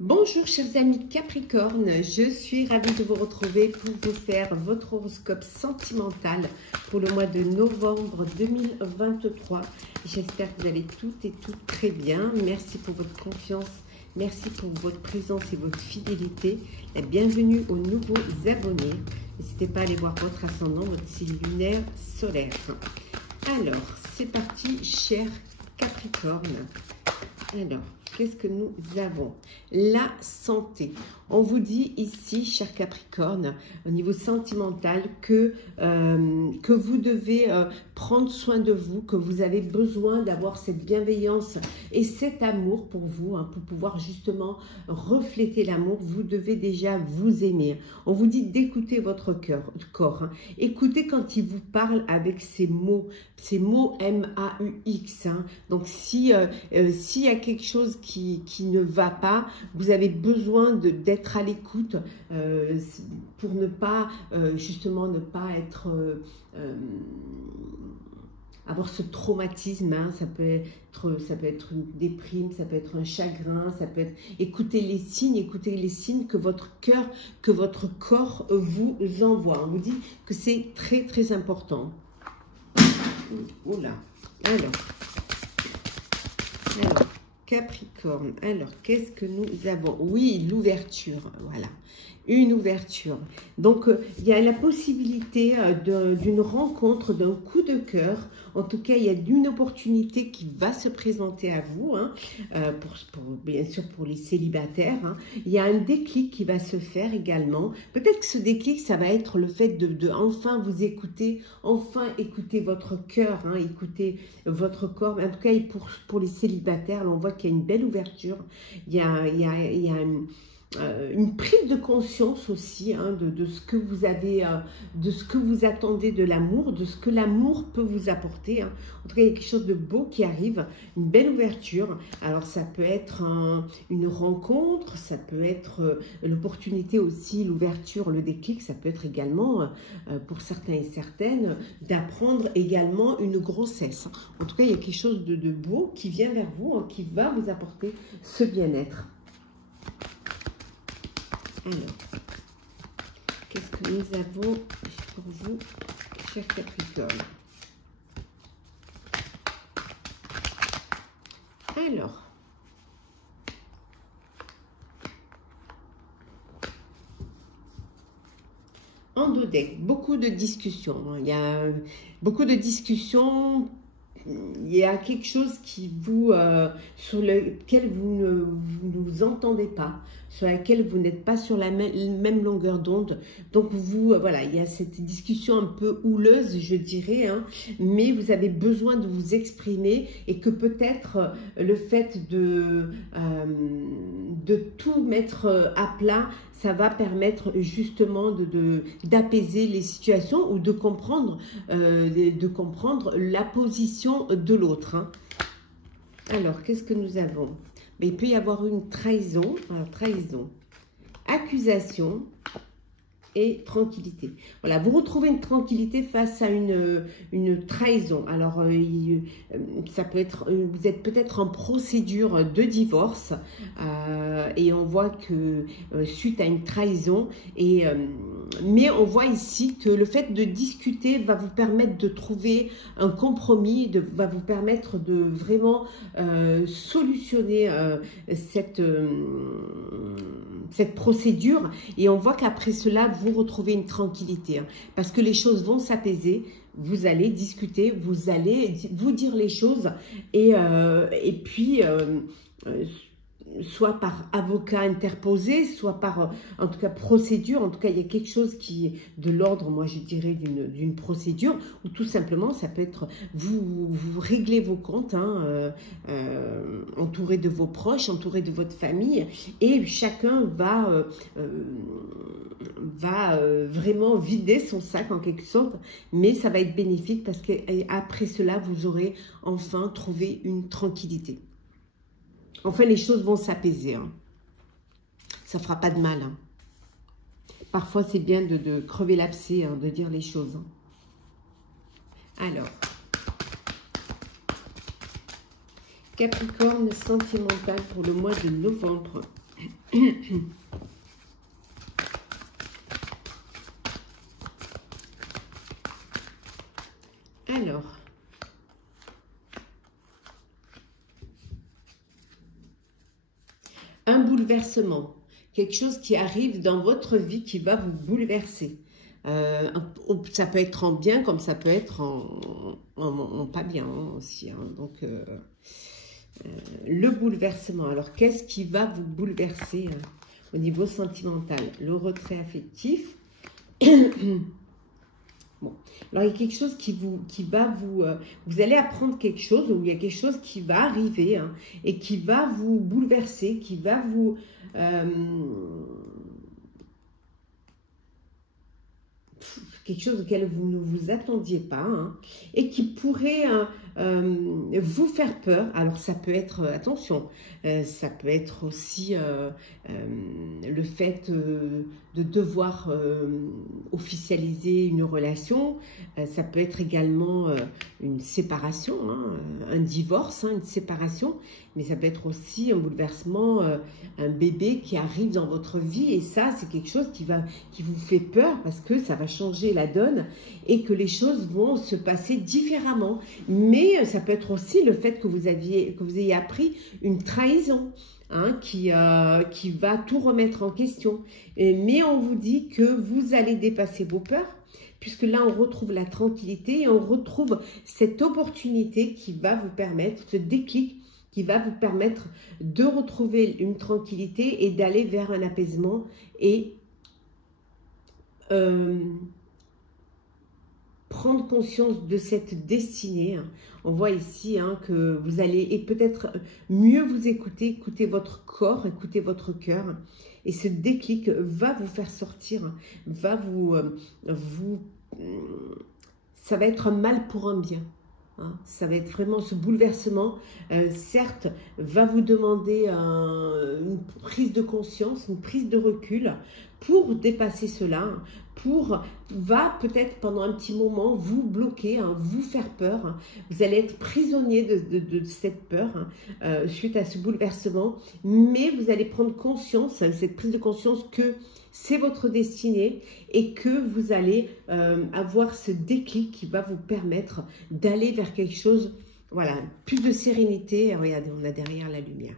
Bonjour chers amis Capricorne, je suis ravie de vous retrouver pour vous faire votre horoscope sentimental pour le mois de novembre 2023. J'espère que vous allez toutes et toutes très bien. Merci pour votre confiance, merci pour votre présence et votre fidélité. Et bienvenue aux nouveaux abonnés. N'hésitez pas à aller voir votre ascendant, votre signe lunaire solaire. Alors, c'est parti cher Capricorne. Alors, qu'est-ce que nous avons? La santé. On vous dit ici, cher Capricorne, au niveau sentimental, que vous devez prendre soin de vous, que vous avez besoin d'avoir cette bienveillance et cet amour pour vous, hein, pour pouvoir justement refléter l'amour. Vous devez déjà vous aimer. On vous dit d'écouter votre corps. Hein. Écoutez quand il vous parle avec ces mots M-A-U-X. Hein. Donc, s'il y a quelque chose qui ne va pas, vous avez besoin d'être à l'écoute pour ne pas, justement, ne pas être... avoir ce traumatisme, hein. Ça peut être une déprime, ça peut être un chagrin, ça peut être... Écoutez les signes que votre cœur, que votre corps vous envoie. On vous dit que c'est très, très important. Oula, alors, Capricorne, alors, qu'est-ce que nous avons? Oui, l'ouverture, voilà, une ouverture. Donc, il y a la possibilité d'une rencontre, d'un coup de cœur. En tout cas, il y a une opportunité qui va se présenter à vous, hein, bien sûr pour les célibataires. Hein. Il y a un déclic qui va se faire également. Peut-être que ce déclic, ça va être le fait de enfin vous écouter, enfin écouter votre cœur, hein, écouter votre corps. En tout cas, pour les célibataires, là, on voit qu'il y a une belle ouverture. Il y a une prise de conscience aussi, hein, de ce que vous avez, de ce que vous attendez de l'amour, de ce que l'amour peut vous apporter. Hein. En tout cas, il y a quelque chose de beau qui arrive, une belle ouverture. Alors, ça peut être une rencontre, ça peut être l'opportunité aussi, l'ouverture, le déclic, ça peut être également, pour certains et certaines, d'apprendre également une grossesse. En tout cas, il y a quelque chose de beau qui vient vers vous, hein, qui va vous apporter ce bien-être. Alors, qu'est-ce que nous avons pour vous, cher Capricorne? Alors, en dos deck, beaucoup de discussions. Il y a beaucoup de discussions. Il y a quelque chose qui vous, sur lequel vous ne vous entendez pas, sur laquelle vous n'êtes pas sur la même longueur d'onde. Donc, voilà, il y a cette discussion un peu houleuse, je dirais, hein, mais vous avez besoin de vous exprimer et que peut-être le fait de tout mettre à plat, ça va permettre justement d'apaiser les situations ou de comprendre la position de l'autre. Hein. Alors, qu'est-ce que nous avons? Mais il peut y avoir une trahison. Alors, trahison, accusation et tranquillité. Voilà, vous retrouvez une tranquillité face à une trahison. Alors, ça peut être, vous êtes peut-être en procédure de divorce et on voit que suite à une trahison, mais on voit ici que le fait de discuter va vous permettre de trouver un compromis, va vous permettre de vraiment solutionner cette procédure, et on voit qu'après cela, vous retrouvez une tranquillité, hein, parce que les choses vont s'apaiser, vous allez discuter, vous allez vous dire les choses, et puis soit par avocat interposé, soit par, en tout cas, procédure. En tout cas, il y a quelque chose qui est de l'ordre, moi, je dirais, d'une procédure, ou tout simplement, ça peut être, vous réglez vos comptes, hein, entouré de vos proches, entouré de votre famille, et chacun va vraiment vider son sac, en quelque sorte, mais ça va être bénéfique, parce qu'après cela, vous aurez enfin trouvé une tranquillité. Enfin, les choses vont s'apaiser. Hein. Ça ne fera pas de mal. Hein. Parfois, c'est bien de crever l'abcès, hein, de dire les choses. Hein. Alors, Capricorne sentimental pour le mois de novembre. Alors, un bouleversement, quelque chose qui arrive dans votre vie qui va vous bouleverser. Ça peut être en bien comme ça peut être en pas bien aussi. Hein. Donc, le bouleversement. Alors, qu'est-ce qui va vous bouleverser au niveau sentimental? Le retrait affectif. Bon, alors il y a quelque chose qui va vous... vous allez apprendre quelque chose, ou il y a quelque chose qui va arriver hein, et qui va vous bouleverser, qui va vous... quelque chose auquel vous ne vous attendiez pas hein, et qui pourrait vous faire peur. Alors ça peut être, attention, ça peut être aussi le fait de devoir officialiser une relation, ça peut être également une séparation, hein, un divorce, hein, une séparation, mais ça peut être aussi un bouleversement, un bébé qui arrive dans votre vie et ça c'est quelque chose qui vous fait peur parce que ça va changer la donne et que les choses vont se passer différemment. Mais ça peut être aussi le fait que vous ayez appris une trahison. Hein, qui va tout remettre en question. Mais on vous dit que vous allez dépasser vos peurs, puisque là, on retrouve la tranquillité et on retrouve cette opportunité qui va vous permettre, ce déclic qui va vous permettre de retrouver une tranquillité et d'aller vers un apaisement et prendre conscience de cette destinée. On voit ici hein, que vous allez et peut-être mieux vous écouter votre corps, écouter votre cœur. Et ce déclic va vous faire sortir, va ça va être un mal pour un bien. Hein, ça va être vraiment ce bouleversement, certes, va vous demander une prise de conscience, une prise de recul pour dépasser cela, va peut-être pendant un petit moment vous bloquer, hein, vous faire peur. Hein. Vous allez être prisonnier de cette peur hein, suite à ce bouleversement, mais vous allez prendre conscience, cette prise de conscience que c'est votre destinée et que vous allez avoir ce déclic qui va vous permettre d'aller vers quelque chose, voilà, plus de sérénité. Regardez, on a derrière la lumière.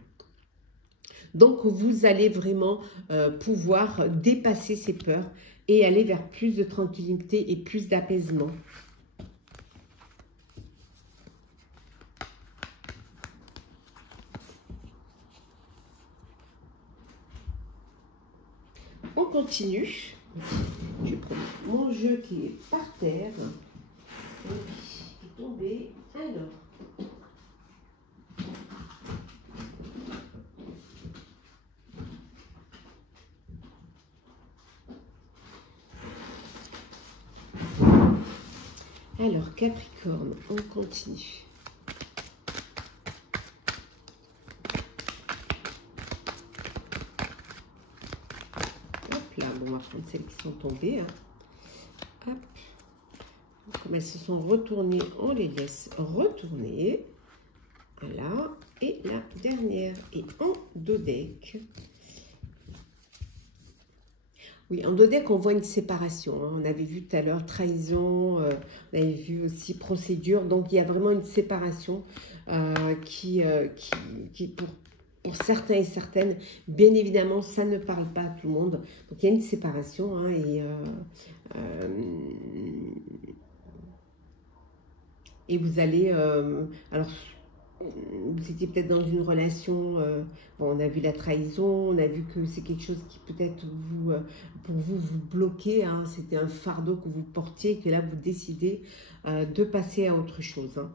Donc, vous allez vraiment pouvoir dépasser ces peurs et aller vers plus de tranquillité et plus d'apaisement. On continue. Je prends mon jeu qui est par terre. Qui est tombé. Alors. Alors, Capricorne, on continue. Hop là, bon, on va prendre celles qui sont tombées. Hein. Hop. Comme elles se sont retournées, on les laisse retourner. Voilà. Et la dernière est en dodec. Oui, en dodec, on voit une séparation. Hein. On avait vu tout à l'heure trahison, on avait vu aussi procédure. Donc, il y a vraiment une séparation qui pour certains et certaines, bien évidemment, ça ne parle pas à tout le monde. Donc, il y a une séparation. Hein, et vous allez... alors, vous étiez peut-être dans une relation, bon, on a vu la trahison, on a vu que c'est quelque chose qui peut-être pour vous bloquait, hein, c'était un fardeau que vous portiez, que là vous décidez de passer à autre chose. Hein.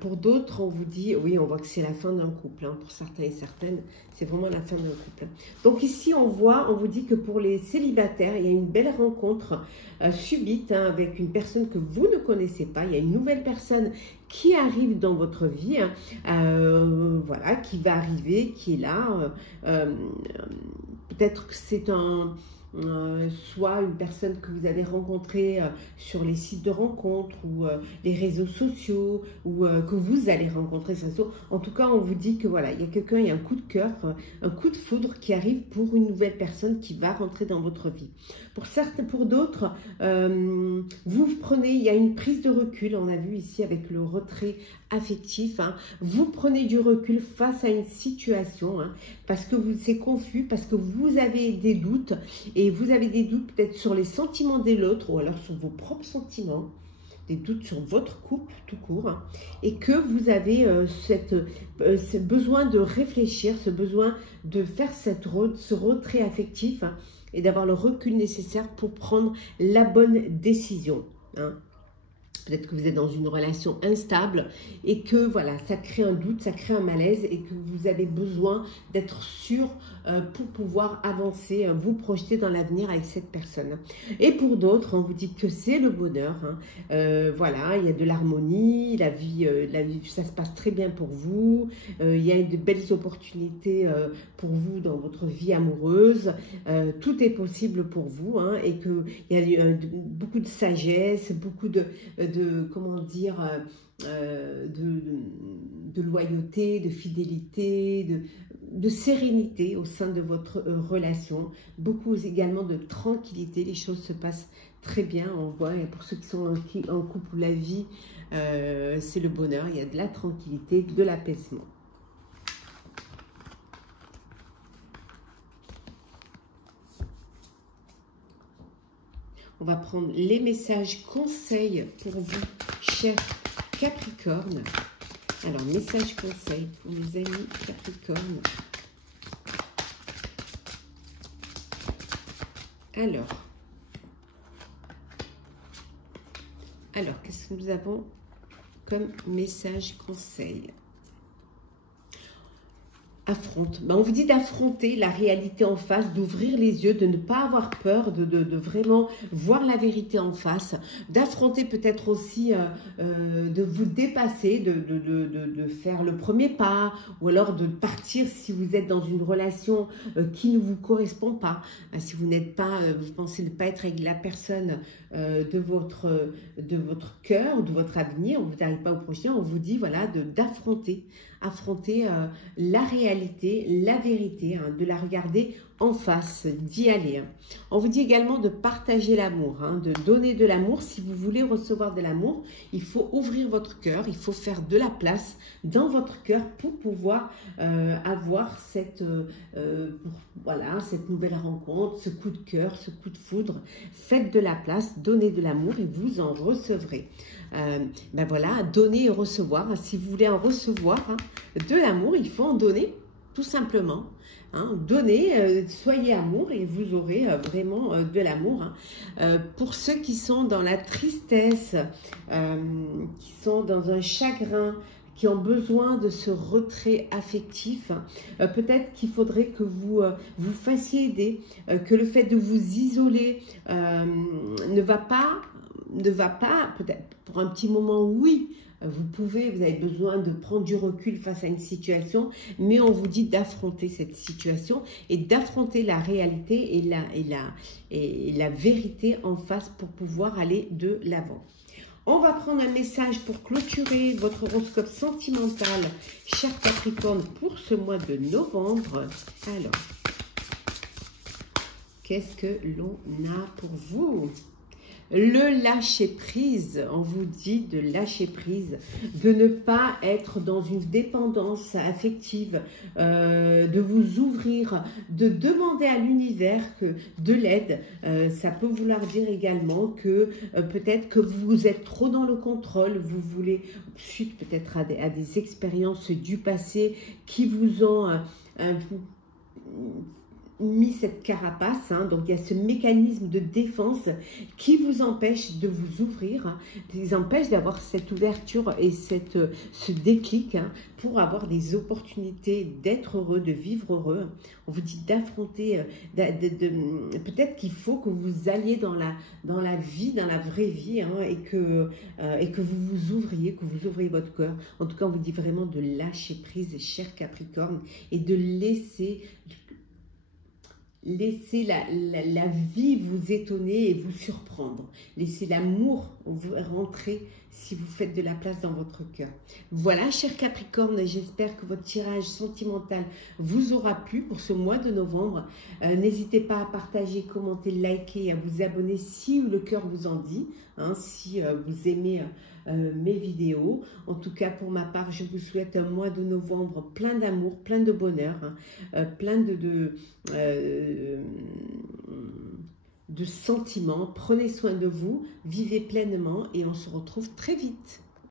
Pour d'autres, on vous dit, oui, on voit que c'est la fin d'un couple, hein, pour certains et certaines, c'est vraiment la fin d'un couple. Donc ici, on vous dit que pour les célibataires, il y a une belle rencontre subite hein, avec une personne que vous ne connaissez pas, il y a une nouvelle personne qui arrive dans votre vie, hein, voilà, qui va arriver, qui est là. Peut-être que c'est soit une personne que vous avez rencontrée sur les sites de rencontres ou les réseaux sociaux, ou que vous allez rencontrer sur les réseaux. En tout cas, on vous dit que voilà, il y a quelqu'un, il y a un coup de cœur, un coup de foudre qui arrive pour une nouvelle personne qui va rentrer dans votre vie. Pour certains, pour d'autres, vous prenez, il y a une prise de recul, on a vu ici avec le retrait affectif, hein, vous prenez du recul face à une situation, hein, parce que c'est confus, parce que vous avez des doutes, et vous avez des doutes peut-être sur les sentiments de l'autre, ou alors sur vos propres sentiments, des doutes sur votre couple tout court, hein, et que vous avez ce besoin de réfléchir, ce besoin de faire ce retrait affectif, hein, et d'avoir le recul nécessaire pour prendre la bonne décision, hein. Peut-être que vous êtes dans une relation instable et que voilà, ça crée un doute, ça crée un malaise et que vous avez besoin d'être sûr pour pouvoir avancer, vous projeter dans l'avenir avec cette personne. Et pour d'autres, on vous dit que c'est le bonheur, hein. Voilà, il y a de l'harmonie, la vie, ça se passe très bien pour vous, il y a de belles opportunités pour vous dans votre vie amoureuse, tout est possible pour vous, hein, et qu'il y a beaucoup de sagesse, beaucoup comment dire, de loyauté, de fidélité, de sérénité au sein de votre relation, beaucoup également de tranquillité, les choses se passent très bien, on voit, et pour ceux qui sont en couple, la vie, c'est le bonheur, il y a de la tranquillité, de l'apaisement. On va prendre les messages conseils pour vous, chers Capricorne. Alors, message conseil pour les amis Capricorne. Alors, qu'est-ce que nous avons comme message conseil? Affronte. Ben, on vous dit d'affronter la réalité en face, d'ouvrir les yeux, de ne pas avoir peur, de vraiment voir la vérité en face, d'affronter peut-être aussi, de vous dépasser, de faire le premier pas, ou alors de partir si vous êtes dans une relation qui ne vous correspond pas, si vous n'êtes pas, vous pensez ne pas être avec la personne de votre cœur, de votre avenir, vous n'arrivez pas au prochain, on vous dit voilà d'affronter la réalité, la vérité, hein, de la regarder en face, d'y aller. On vous dit également de partager l'amour, hein, de donner de l'amour. Si vous voulez recevoir de l'amour, il faut ouvrir votre cœur, il faut faire de la place dans votre cœur pour pouvoir avoir voilà, cette nouvelle rencontre, ce coup de cœur, ce coup de foudre. Faites de la place, donnez de l'amour et vous en recevrez. Ben voilà, donner et recevoir. Si vous voulez en recevoir, hein, de l'amour, il faut en donner, tout simplement. Hein, donnez, soyez amour et vous aurez vraiment de l'amour. Hein. Pour ceux qui sont dans la tristesse, qui sont dans un chagrin, qui ont besoin de ce retrait affectif, peut-être qu'il faudrait que vous vous fassiez aider, que le fait de vous isoler ne va pas, peut-être pour un petit moment, oui, vous avez besoin de prendre du recul face à une situation, mais on vous dit d'affronter cette situation et d'affronter la réalité et la vérité en face pour pouvoir aller de l'avant. On va prendre un message pour clôturer votre horoscope sentimental, cher Capricorne, pour ce mois de novembre. Alors, qu'est-ce que l'on a pour vous ? Le lâcher-prise, on vous dit de lâcher prise, de ne pas être dans une dépendance affective, de vous ouvrir, de demander à l'univers de l'aide. Ça peut vouloir dire également que peut-être que vous êtes trop dans le contrôle, vous voulez, suite peut-être à des expériences du passé qui vous ont mis cette carapace, hein, donc il y a ce mécanisme de défense qui vous empêche de vous ouvrir, hein, qui vous empêche d'avoir cette ouverture et ce déclic, hein, pour avoir des opportunités d'être heureux, de vivre heureux. On vous dit d'affronter, peut-être qu'il faut que vous alliez dans la vie, dans la vraie vie, hein, et que vous vous ouvriez, que vous ouvriez votre cœur. En tout cas, on vous dit vraiment de lâcher prise, cher Capricorne, et de laisser laissez la vie vous étonner et vous surprendre. Laissez l'amour rentrer si vous faites de la place dans votre cœur. Voilà, chers Capricorne, j'espère que votre tirage sentimental vous aura plu pour ce mois de novembre. N'hésitez pas à partager, commenter, liker et à vous abonner si le cœur vous en dit, hein, si vous aimez mes vidéos. En tout cas, pour ma part, je vous souhaite un mois de novembre plein d'amour, plein de bonheur, hein, plein de sentiments. Prenez soin de vous, vivez pleinement et on se retrouve très vite.